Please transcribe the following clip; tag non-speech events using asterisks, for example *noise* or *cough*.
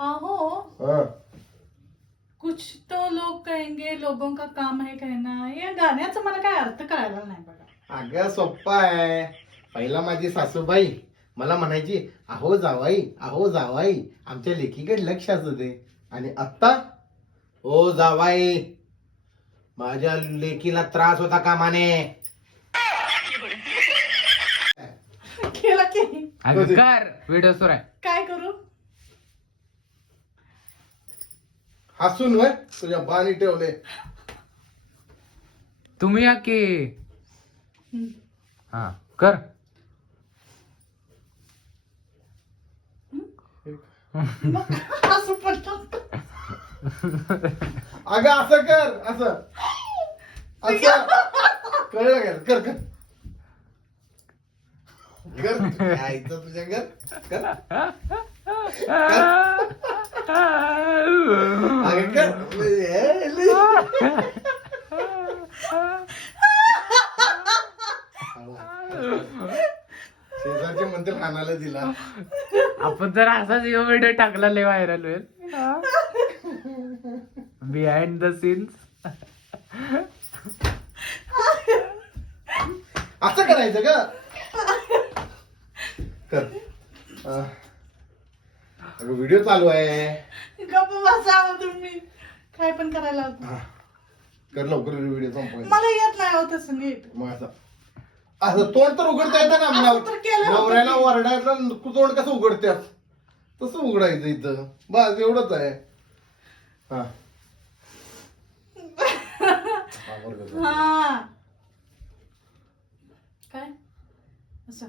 अहो हा. कुछ तो लोग कहेंगे लोगों का काम है कहना। या गाण्याचा मला काय अर्थ कळायला नाही बघा. अगं सोप्पा आहे. पहिला माझी सासूबाई. मला म्हणायची अहो जावाई अहो जावाई आमच्या लेकीकडे लक्ष असू दे. आणि आत्ता ओ जावाई माझ्या लेकीला त्रास होता कामाने. केला की? अगं कर. व्हिडिओ सुरू आहे. काय करू? हसून वय तुझ्या बाणी ठेवले. तुम्ही या की. हा कर. अगं असं कर असं. असं. कळलं का? कर कर. कर. *laughs* यायचं तुझ्या घर. कर. *laughs* कर. ए, लई. *laughs* शेजारचे म्हणते खानाला दिला आपण जर असाच यो व्हिडिओ टाकला लय व्हायरल होईल बिहाइंड द सीन्स असं करायचं का कर. अगं व्हिडिओ चालू आहे. गप्प बसावं तुम्ही. काय पण करायला होतं. हा. कर लवकर व्हिडिओ संपवायचा. मला येत नाही होत तसं नीट. मग असं. असं तोंड तर उघडता येतं ना. असं तर केलं नव- होतं नवऱ्याला की. वरडायचं तोंड कसं उघडत्यास तसं उघडायचं इथं. बस एवढंच आहे. हा. *laughs* हा, बरोबर. हा. काय? असं.